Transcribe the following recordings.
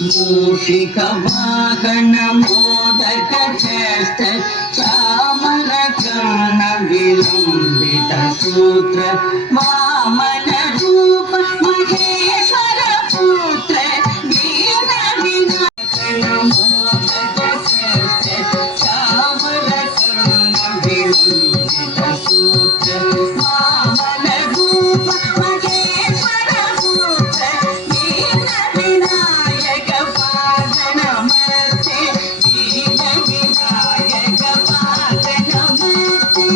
मूषिकवाहन मोदक हस्त चामर कर्ण विलंबित सूत्र वामन रूप महेश्वर पुत्र वीर विनायक मोदक हस्त चामर कर्ण विलंबित सूत्र वामन रूप महेश्वर पुत्र वीर विनायक पादन मते वीर विनायक पादन मते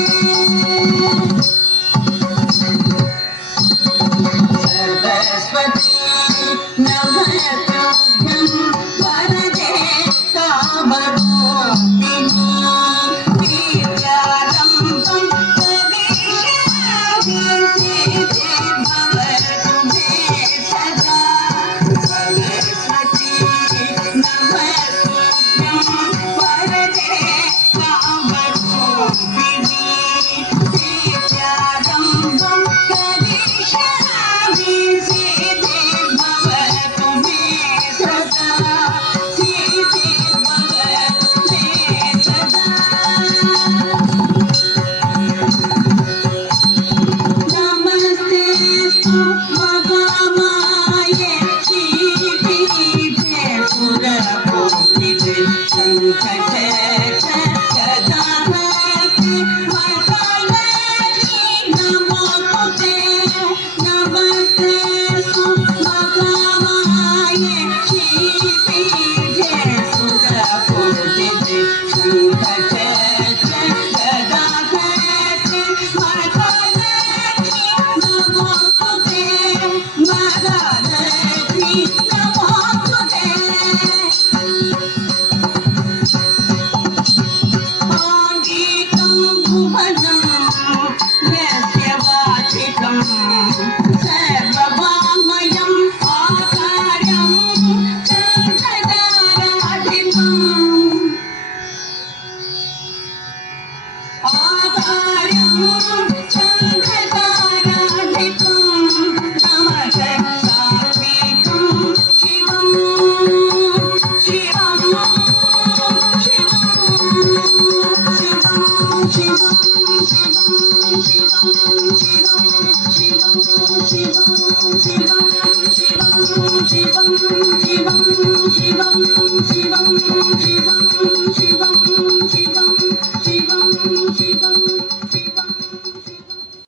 सरस्वती नमस्तुभ्यं वरदे कामरूपिणी विद्यारम्भं करिष्यामि सिद्धि भवतु मे सदा सरस्वती नमस्तुभ्यं वरदे कामरूपिणी विद्यारम्भं करिष्यामि सिद्धि भवतु मे सदा सिद्धि भवतु मे सदा नमस्तेस्तु महामाये श्रीपीठे सुरपूजिते शङ्खचक्र गदाहस्ते वरलक्ष्मी नमोस्तुते नमस्तेस्तु महामाये श्रीपीठे सुरपूजिते शङ्खचक्र गदाहस्ते वरलक्ष्मी नमोस्तुते वरलक्ष्मी नमोस्तुते आङ्गिकं भुवनं यस्य वाचिकं सर्ववाङ्मयम् आकारं चन्द्रताराधिपम् आकारं चन्द्रताराधिपं नमः सात्विकं शिवं शिवं शिवं शिवं शिवं